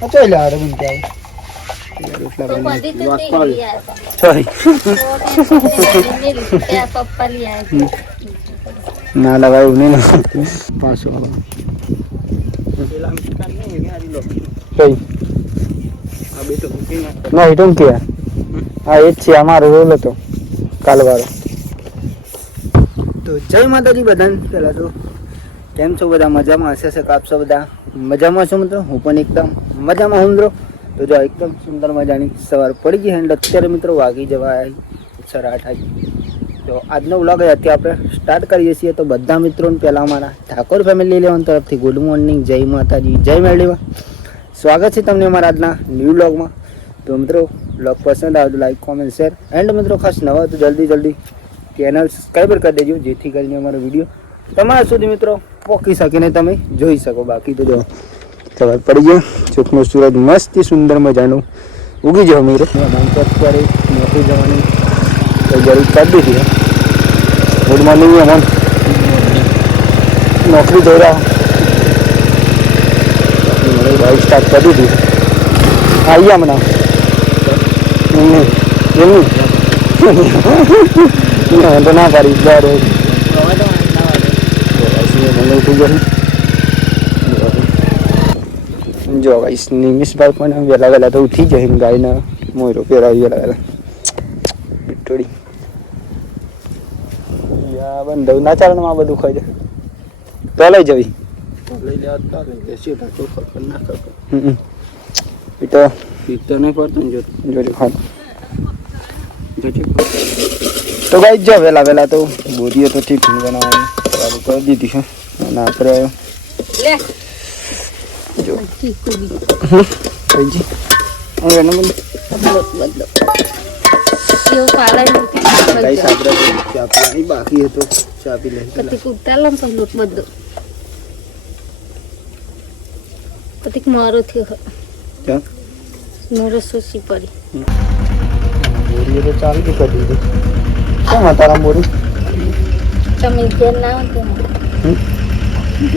તો લે આરે બન ત્યાં ના લગાવ્યું નહીં પાછું ના હિટું કે હા એ જ છે અમારો રોલ હતો કાલવાળો. તો જય માતાજી બધાને. પહેલાં તો કેમ છો બધા? મજામાં હશે છે કાપશો બધા મજામાં છો મિત્રો? હું પણ એકદમ મજામાં હું મિત્રો. તો જો એકદમ સુંદર મજાની સવાર પડી ગઈ એન્ડ અત્યારે મિત્રો વાગી જવા 8:30. તો આજનો વ્લોગ અત્યારે આપણે સ્ટાર્ટ કરીએ છીએ. તો બધા મિત્રોને પહેલાં અમારા ઠાકોર ફેમિલી ઇલેવન તરફથી ગુડ મોર્નિંગ, જય માતાજી, જય મેળવીમાં. સ્વાગત છે તમને અમારા આજના ન્યૂ વ્લોગમાં. તો મિત્રો વ્લોગ પસંદ આવે તો લાઈક, કોમેન્ટ, શેર એન્ડ મિત્રો ખાસ નવા તો જલ્દી ચેનલ સબસ્ક્રાઈબર કરી દેજો, જેથી કરીને અમારો વિડીયો તમારા સુધી મિત્રો પહોંચી શકીને તમે જોઈ શકો. બાકી તો જો સવાર પડી ગયો, ચોકનો સૂરજ મસ્તી સુંદર મજાનું ઉગી જાવ મિત્રો. અત્યારે નોકરી જવાની તૈયારી કરી દીધી. ગુડ મોર્નિંગ અમન, નોકરી જઈ રહ્યા બાઈક સ્ટાર્ટ કરી દીધી. આવી હમણાં એમની તો ના પાડી દર મને ઉઠી ગયું. જો ગાઈસ નિમિષભાઈ પણ વહેલા તો ઉઠી જાય એમ ગાયના મોયરો પહેરાવી વહેલા પીટોડી યા બંધ ના ચારણમાં બધું ખાઈ જાય તો લઈ જવી પીતો નહીં પડતો જોજો ખાતો. તો ગાઈસ જો વહેલા તો બોરીઓ તો ટિફિન બનાવવાનું ચાલુ કરી દીધી છે અને આપણે જો થઈ જી હવે નંબર ગાઈસ આપણે ચા પીવાની બાકી હતો, ચા પી લઈ કતિક ઉતારલામ તો લોટ બધો કતિક મારો થયો ચા મારો સોસી પડી બોરી તો ચાલુ કરી દીધી. કેમ તારા બોરી તમે ઘેર ના આવતો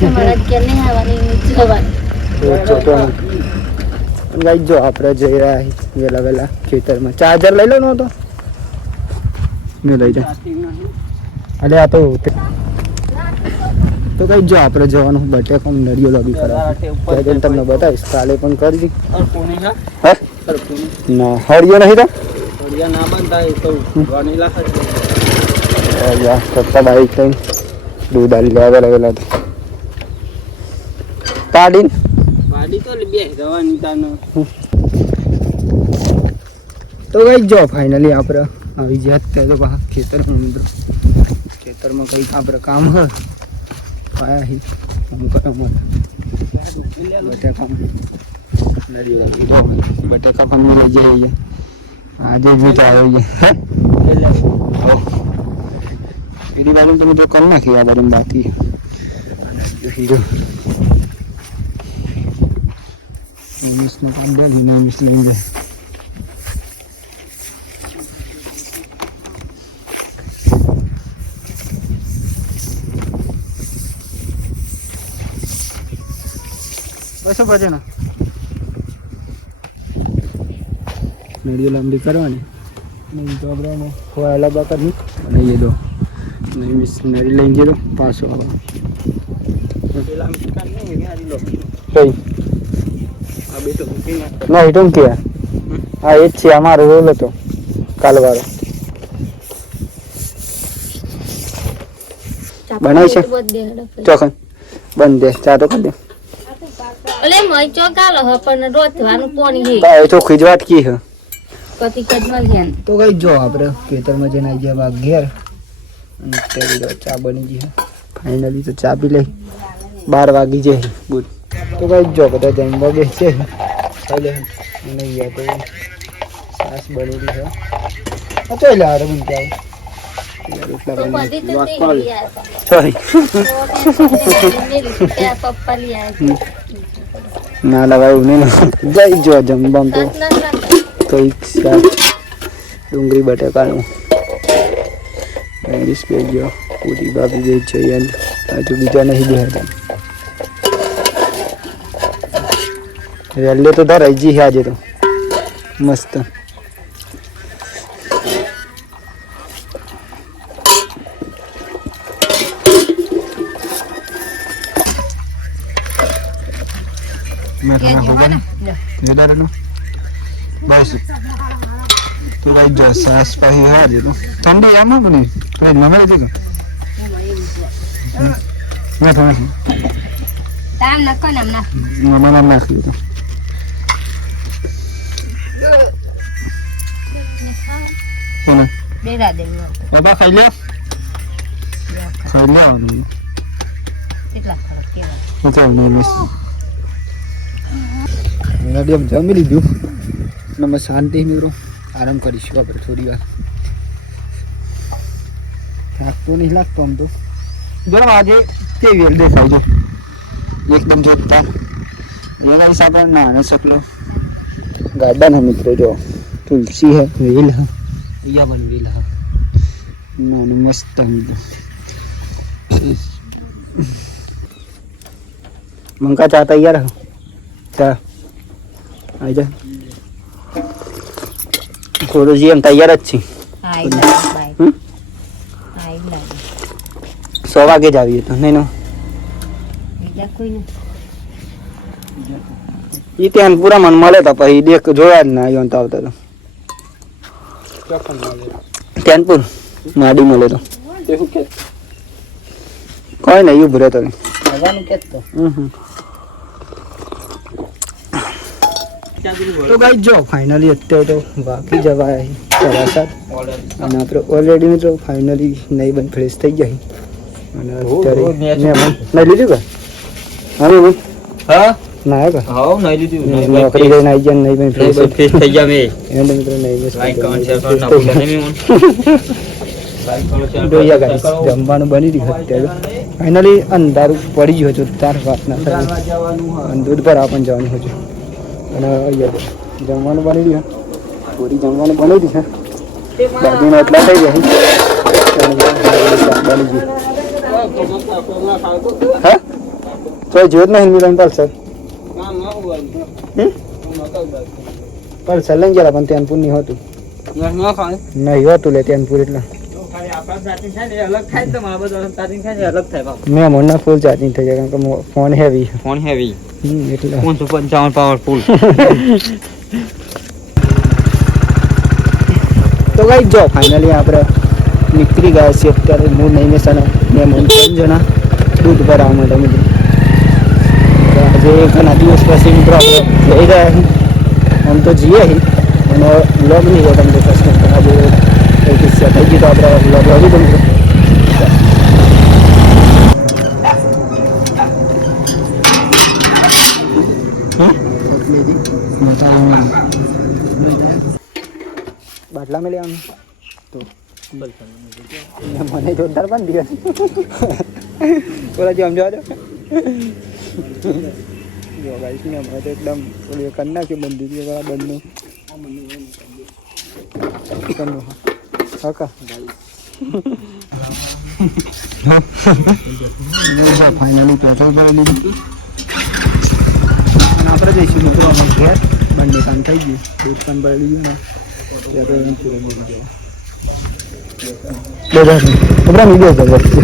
તમારા ઘેર નહીં આવવાની નીચે આવવાની. ગાઈસ જો આપણે જઈ રહ્યા વહેલા ખેતરમાં. ચાર્જર લઈ લો નો તો મેં લઈ જા. અરે આ તો ગાઈસ જો આપણે જવાનું બટેકા નડિયો લોબી કરવા. તમને બતાવીશ કાલે પણ કરી દી. ના હળિયો નહીં તો ના બંધાય તો વાનીલા યા કરતા બાઈક લઈને દૂધ આલી લેવા લાગેલા તો પાડીને પાડી તો બે જવાની તાનો. તો ગઈ જો ફાઇનલી આપણે આવી જાત તો બહાર ખેતરમાં મિત્રો. ખેતરમાં કંઈક આપણે કામ હોય આયા હી કામ કરો મત બટેકા નડી બટેકા પણ રહી જાય આજે જ આવી જાય એની બાજુ તમે તો કરી નાખી આ બાજુ બાકી હીરો નિમિષનું કામ દે નિમિષ લઈ જાય. બસો પછી ના નડિયો લાંબી કરવાની નહીં તો આપણે ખોવાયેલા બાકરની અને એ દો નહીં નડી લઈ ગયો પાછો આવા ના હિટું કે હા એ જ છે અમારો રોલ હતો કાલવાળો. બનાવી છે ચોખન બંધ દે ચા તો કરી દે. અલે મય ચોકાલો હ પણ રોતવાનું પાણી હે એ તો ખીજવાટ કી હે કતિ કદમાં ધ્યાન. તો ગઈ જો આપણે ખેતરમાં જઈને આવી ગયા ઘેર અને તેવી ચા બની ગઈ છે ફાઇનલી. તો ચા પી લઈ 12 વાગી જાય બુધ. તો ગઈ જો બધા જમવા બેસે ખાઈ લે અને ગયા તો સાસ બનેલી છે તો લે આરે બન ત્યાં ના લગાવ્યું નહીં. જઈ જો જમવા તો શાક ડુંગળી બટાકાનું ઇંગ્લિશ બે ગયો પૂરી બાબી બે જઈએ હજુ બીજા નહીં બેઠા રેલ્વે તો ધરાઈ જી છે આજે તો મસ્ત. બસ તું લઈ જો સાસ પાહી હાજે તો ઠંડી આમાં પણ કઈ નમે છે કે ના થોડા તામ ન કોને ના મને નાખી તો કોને દેરા દે બાબા ખાઈ લે કેટલા ફરક કેવા મજા નહીં બસ નડિયમ જમી લીધું નમસ્તે શાંતિ મિત્રો આરામ કરીશું આપણે થોડી વાર થાક તો નહીં લાગતો આમ તો જો આજે કેવી વેલ દેખાય છે એકદમ જોતા લેવાય આપણે નાનો સપનો ગાર્ડન है મિત્રો જો तुलसी है वेल है या बन वेल है नानो मस्त मंका चाहता यार चा आ जा खोरोजी हम तैयार જ છે આઈ બાય આઈ બાય 100 વાગે જ આવીએ તો નહીં નો બીજા કોઈ નહીં ઈ ત્યાં પૂરા મન મળે તો પછી દેખ જોયા જ ના આવ્યો તો આવતા તો ત્યાનપુર માડી મળે તો કોઈ નહીં ઉભું રહેતો આવવાનું કે તો તો ગાઈસ જો ફાઇનલી અત્યારે તો વાપી જવાય તરાસાત અને આપણે ઓલરેડી મિત્રો ફાઇનલી નહીં બન ફ્રેશ થઈ જાય અને અત્યારે નહીં લીધું કે હા નહીં હા ના કે હાઉ નહીં લીધું નોકરી ગઈ નાઈ જાય નહીં બન ફ્રેશ ફેસ થઈ ગયા મે એને મિત્રો નહીં બસ લાઈક કમેન્ટ શેર કરો ના ભૂલતા નહીં મને લાઈક કરો શેર જોઈએ ગાઈસ જમવાનું બની રહ્યું અત્યારે ફાઇનલી અંધારું પડી ગયું હતું તાર વાત ના થાય અને દૂધ પર આપણ જવાનું હતું અને અહીંયા જમવાનું બની રહ્યું પૂરી જમવાનું બની રહ્યું દાદીનો એટલા થઈ જાય બની ગયું હા તો જોત નહીં મિલન પલ્સર પલ્સર લઈને ગયેલા પણ ત્યાંપુર નહીં હતું નહીં હતું લે ત્યાંપુર એટલે મેં મોરના ફૂલ ચાર્જિંગ થઈ જાય કારણ કે ફોન હેવી ફોન હેવી એટલે 555 પાવરફુલ તો ગાઈસ જો ફાઇનલી આપણે નીકળી ગયા છીએ અત્યારે હું નહીં મેં મેં 3 જણા દૂધ પર આવવા માટે મિત્રો આજે ઘણા દિવસ પછી મિત્રો આપણે જઈ રહ્યા છીએ આમ તો જઈએ છીએ અને બ્લોગ નહીં હોય તમને પ્રશ્ન પણ આજે કંઈક ઈચ્છા થઈ ગઈ તો આપણે બ્લોગ આવી દઉં મિત્રો બાટલા મેં લેવાનું તો મને જોરદાર પણ દિવસ બોલા જો સમજાવો છો જો ગાઈસ ને હમણાં તો એકદમ ઓલી કરી નાખ્યું બંધ દીધી વાળા બંધનું હા કા ફાઇનલી પેટ્રોલ ભરી દીધું અને આપણે જઈશું મિત્રો અમે ઘેર બંને કામ થઈ ગયું દૂધ પણ ભરી દીધું ને બધા મીડિયો છે વસ્તુ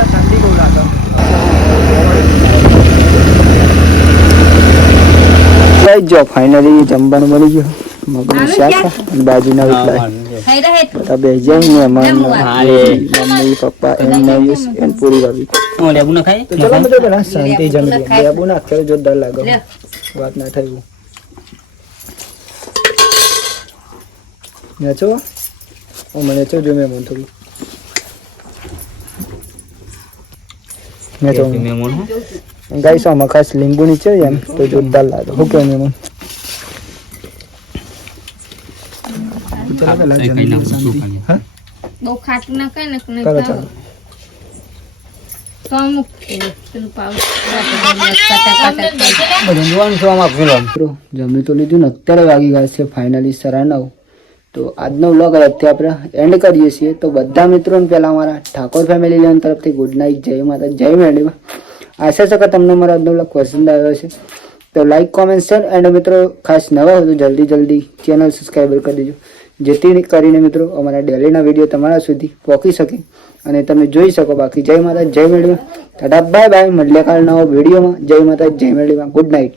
ઠંડી બહુ લાગે જો ફાઇનલી જમવાનું મળી ગયું મગનું શાક અને બાજુના રોટલા બે જઈને મમ્મી પપ્પા એમ પૂરી વાવી ઓ લેબુ ન ખાય તો ચલો બધા પેલા શાંતિ જમી લઈએ લેબુ ના ખેર જોરદાર લાગે વાત ના થયું ને છો ઓ મને છો જો મેં મન થોડું ને તો મેમોન ગાઈસ આમાં ખાસ લીંબુ નીચે એમ તો જોરદાર લાગે હું કેમ મેમન ચલો પેલા જમી શાંતિ હા બહુ ખાટું ના કઈ ને ચાલો ચાલો તો અમુક પેલું પાઉચ બધું જોવાનું છું આમ આપેલો મિત્રો જમી તો લીધું ને અત્યારે વાગી ગયા છે ફાઇનલી 9:30. તો આજનો વ્લોગ અત્યારે આપણે એન્ડ કરીએ છીએ. તો બધા મિત્રોને પહેલાં અમારા ઠાકોર ફેમિલી લેવન તરફથી ગુડ નાઇટ, જય માતા, જય મેરડીમાં. આશા છે કે તમને મારો આજનો વ્લોગ પસંદ આવ્યો છે. તો લાઈક, કોમેન્ટ, શેર એન્ડ મિત્રો ખાસ નવા હોય તો જલ્દી ચેનલ સબસ્ક્રાઈબર કરી દેજો, જેથી કરીને મિત્રો અમારા ડેલીના વિડીયો તમારા સુધી પહોંચી શકે અને તમે જોઈ શકો. બાકી જય માતા, જય મેરડીમાં. Tata, bye bye. મળીએ કાલ નવા વિડીયોમાં. જય માતા, જય મેરડીમાં. Good night.